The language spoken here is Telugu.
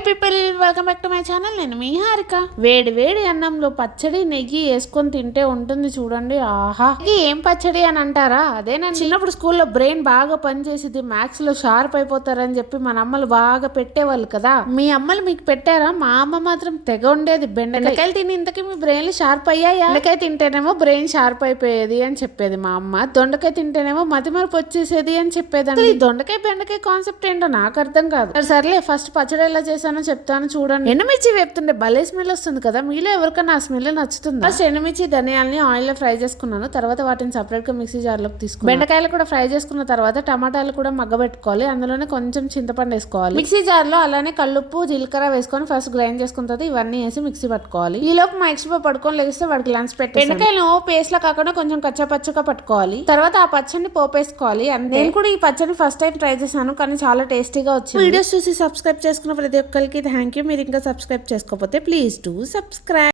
Hello people welcome back to my channel. నేను మీ హారిక. వేడి వేడి అన్నంలో పచ్చడి నెయ్యి వేసుకొని తింటే ఉంటుంది చూడండి. ఆహా. ఇది ఏం పచ్చడి అని అంటారా? అదేనండి. చిన్నప్పుడు స్కూల్లో బ్రెయిన్ బాగా పనిచేసింది మ్యాథ్స్లో షార్ప్ అయిపోతారని చెప్పి మన అమ్మలు బాగా పెట్టేవాళ్ళు కదా. మీ అమ్మలు మీకు పెట్టారా? మా అమ్మ మాత్రం తెగ ఉండేది బెండకాయలు తిని ఇంతకీ మీ బ్రెయిన్ షార్ప్ అయ్యాయా? బెండకాయ తింటేనేమో బ్రెయిన్ షార్ప్ అయిపోయేది అని చెప్పేది మా అమ్మ. దొండకాయ తింటేనేమో మతిమరుపు వచ్చేసేది అని చెప్పేదండి. ఈ దొండకాయ బెండకాయ కాన్సెప్ట్ ఏంటో నాకు అర్థం కాదు. సరే, సర్లే ఫస్ట్ పచ్చడి ఎలా చేసాను చెప్తాను చూడండి. ఎండుమిర్చి వేపుతుండే భలే స్మెల్ వస్తుంది కదా మీలో ఎవరికైనా ఆ స్మెల్ నచ్చుతుంది? ఫస్ట్ ఎండుమిర్చి ధనియాలని ఆయిల్లో ఫ్రై చేసుకున్నాను. తర్వాత వాటిని సపరేట్గా మిక్సీ జార్లోకి తీసుకున్నాను. బెండకాయలు కూడా ఫ్రై చేసుకున్న తర్వాత టమాటాలు కూడా మగ్గబెట్టుకోవాలి. అందులోనే కొంచెం చింతపండు వేసుకోవాలి. మిక్సీ జార్లో అలానే కల్లుప్పు జీలకర్ర వేసుకొని ఫస్ట్ గ్రైండ్ చేసుకున్న తర్వాత ఇవన్నీ వేసి మిక్సీ పట్టుకోవాలి. ఈ లోపు మా ఎక్స్పో పడుకొని లెగిస్తే వాడికి లంచ్ పెట్టి బెండకాయలు పేస్ట్ లా కాకుండా కొంచెం కచ్చా పచ్చగా పట్టుకోవాలి. తర్వాత ఆ పచ్చడిని పోపేసుకోవాలి నేను కూడా ఈ పచ్చడిని ఫస్ట్ టైం ట్రై చేశాను కానీ చాలా టేస్టీగా వచ్చింది. వీడియోస్ చూసి సబ్స్క్రైబ్ చేసుకున్న ప్రతి ఒక్కరికి థ్యాంక్ యూ మీరు ఇంకా సబ్స్క్రైబ్ చేసుకోకపోతే ప్లీజ్ టు సబ్స్క్రైబ్